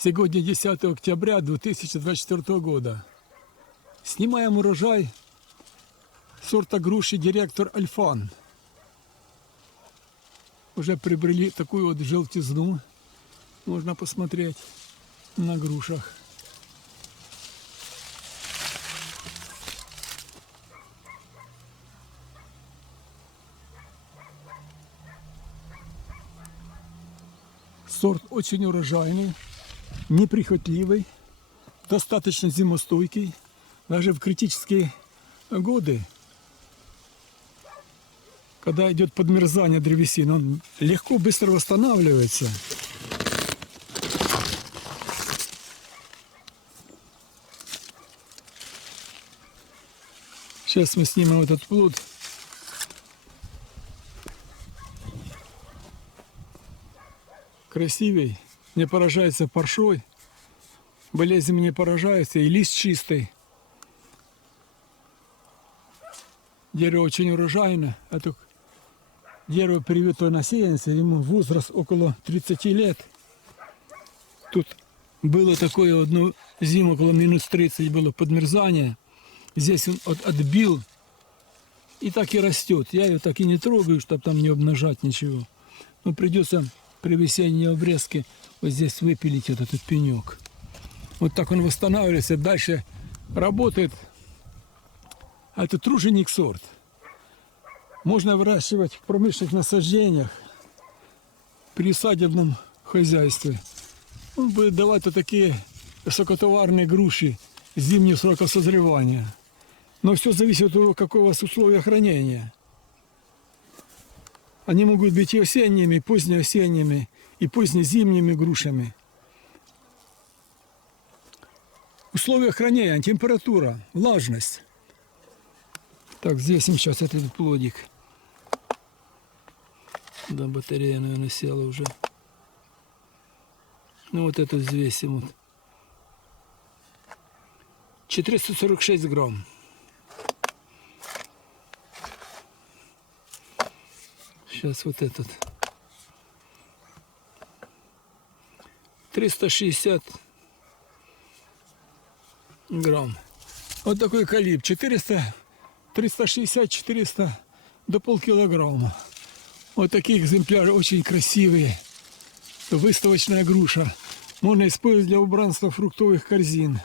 Сегодня 10 октября 2024 года. Снимаем урожай сорта груши «Директор Альфан». Уже приобрели такую вот желтизну. Можно посмотреть на грушах. Сорт очень урожайный, неприхотливый, достаточно зимостойкий. Даже в критические годы, когда идет подмерзание древесины, он легко, быстро восстанавливается. Сейчас мы снимем этот плод. Красивый, не поражается паршой, болезнь не поражается, и лист чистый. Дерево очень урожайное. Это дерево привитое на сеянце, ему возраст около 30 лет. Тут было такое одну зиму, около минус 30 было подмерзание. Здесь он отбил и так и растет. Я ее так и не трогаю, чтобы там не обнажать ничего. Но придется при весенней обрезке вот здесь выпилить этот пенек. Вот так он восстанавливается, дальше работает. А это труженик сорт. Можно выращивать в промышленных насаждениях, при садебном хозяйстве. Он будет давать вот такие высокотоварные груши зимнего срока созревания. Но все зависит от того, какое у вас условия хранения. Они могут быть и осенними, и позднеосенними, и позднезимними грушами. Условия хранения, температура, влажность. Так, взвесим сейчас этот плодик. Да, батарея, наверное, села уже. Ну, вот это взвесим. Вот. 446 грамм. Сейчас вот этот. 360 грамм. Вот такой калибр. 360-400 до полкилограмма. Вот такие экземпляры очень красивые. Выставочная груша. Можно использовать для убранства фруктовых корзин.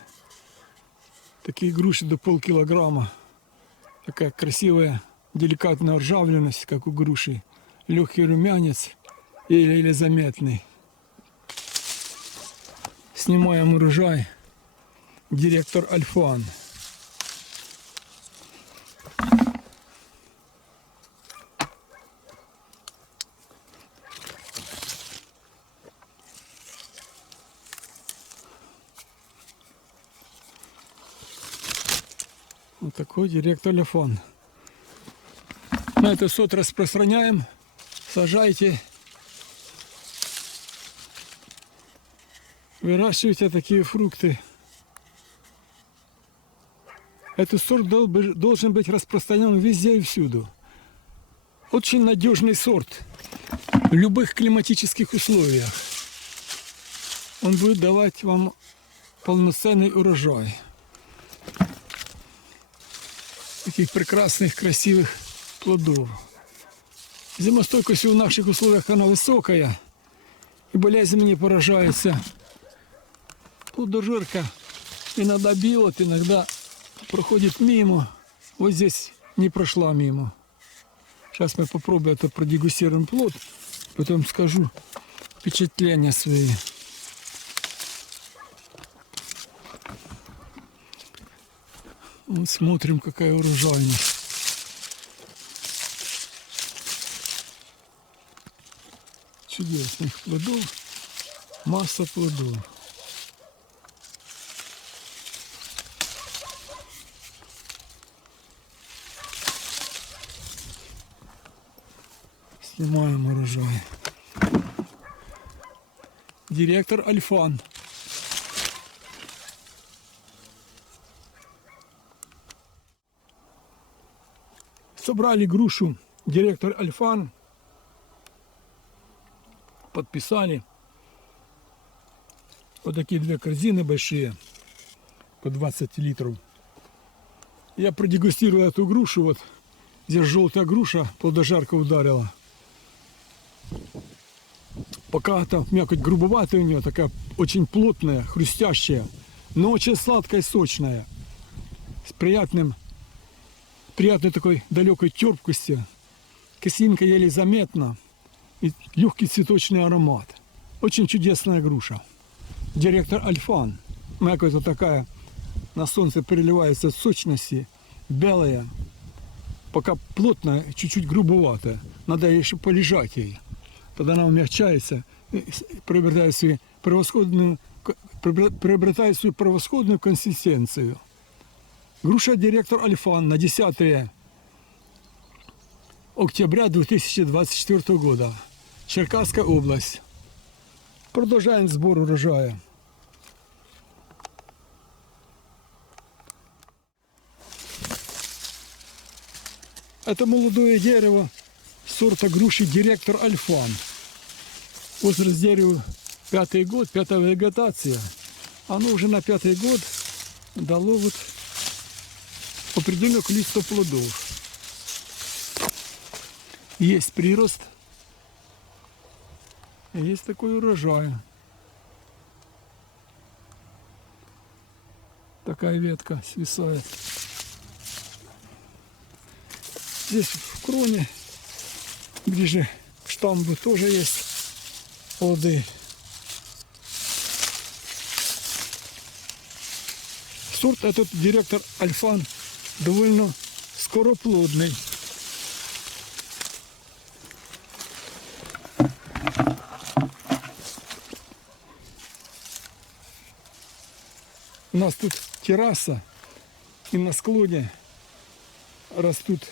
Такие груши до полкилограмма. Такая красивая, деликатная ржавленность, как у груши. Легкий румянец, еле заметный. Снимаем урожай. Директор Альфан. Вот такой директор Альфан. На этот сорт распространяем. Сажайте. Выращивайте такие фрукты. Этот сорт должен быть распространен везде и всюду. Очень надежный сорт. В любых климатических условиях. Он будет давать вам полноценный урожай. Таких прекрасных, красивых плодов. Зимостойкость в наших условиях она высокая. И болезнь не поражается. Плодожорка иногда бьет, иногда проходит мимо. Вот здесь не прошла мимо. Сейчас мы попробуем это, продегустируем плод. Потом скажу впечатления свои. Вот смотрим, какая урожайность. Чудесных плодов. Масса плодов. Снимаем урожай. Директор Альфан. Собрали грушу директор Альфан. Подписали. Вот такие две корзины большие, по 20 литров. Я продегустировал эту грушу, вот здесь желтая груша, плодожарка ударила. Пока это мякоть грубоватая у нее, такая очень плотная, хрустящая, но очень сладкая и сочная. С приятной такой далекой терпкостью. Кислинка еле заметна и легкий цветочный аромат. Очень чудесная груша. Директор Альфан. Мякоть вот такая на солнце переливается от сочности, белая, пока плотная, чуть-чуть грубоватая. Надо еще полежать ей. Тогда она умягчается и приобретает свою превосходную консистенцию. Груша директор Альфан на 10 октября 2024 года. Черкасская область. Продолжаем сбор урожая. Это молодое дерево сорта груши директор Альфан. Возраст дерева 5-й год, 5-я вегетация. Оно уже на 5-й год дало вот определенное количество плодов. Есть прирост, есть такой урожай. Такая ветка свисает. Здесь в кроне, ближе к штамбу, тоже есть плоды. Сорт этот директор Альфан довольно скороплодный. У нас тут терраса, и на склоне растут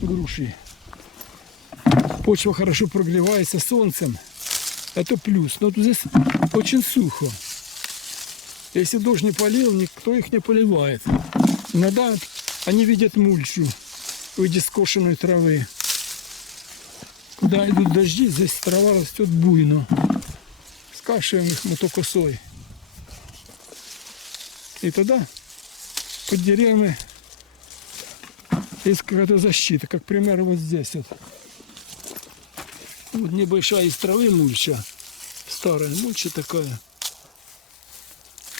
груши. Почва хорошо прогревается солнцем. Это плюс. Но тут здесь очень сухо. Если дождь не полил, никто их не поливает. Иногда они видят мульчу в виде скошенной травы. Когда идут дожди, здесь трава растет буйно. Скашиваем их мотокосой. И тогда под деревьями есть какая-то защита, как, к примеру, вот здесь вот. Вот небольшая из травы мульча, старая мульча такая.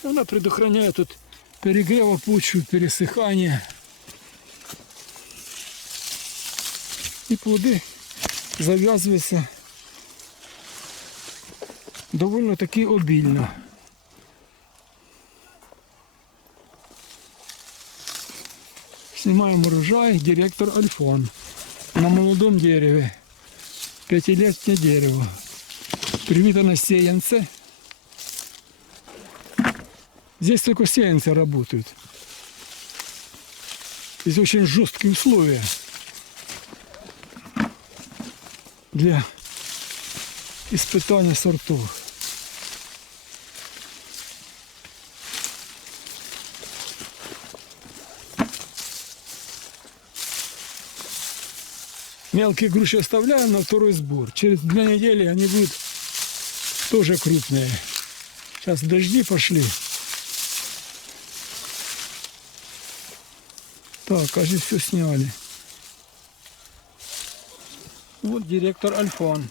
Она предохраняет от перегрева почвы, пересыхания. И плоды завязываются довольно-таки обильно. Снимаем урожай, директор Альфан. На молодом дереве. 5-летнее дерево. Привито на сеянце. Здесь только сеянцы работают. Здесь очень жесткие условия для испытания сортов. Мелкие груши оставляем на второй сбор. Через 2 недели они будут тоже крупные. Сейчас дожди пошли. Так, кажется, все сняли. Вот директор Альфан.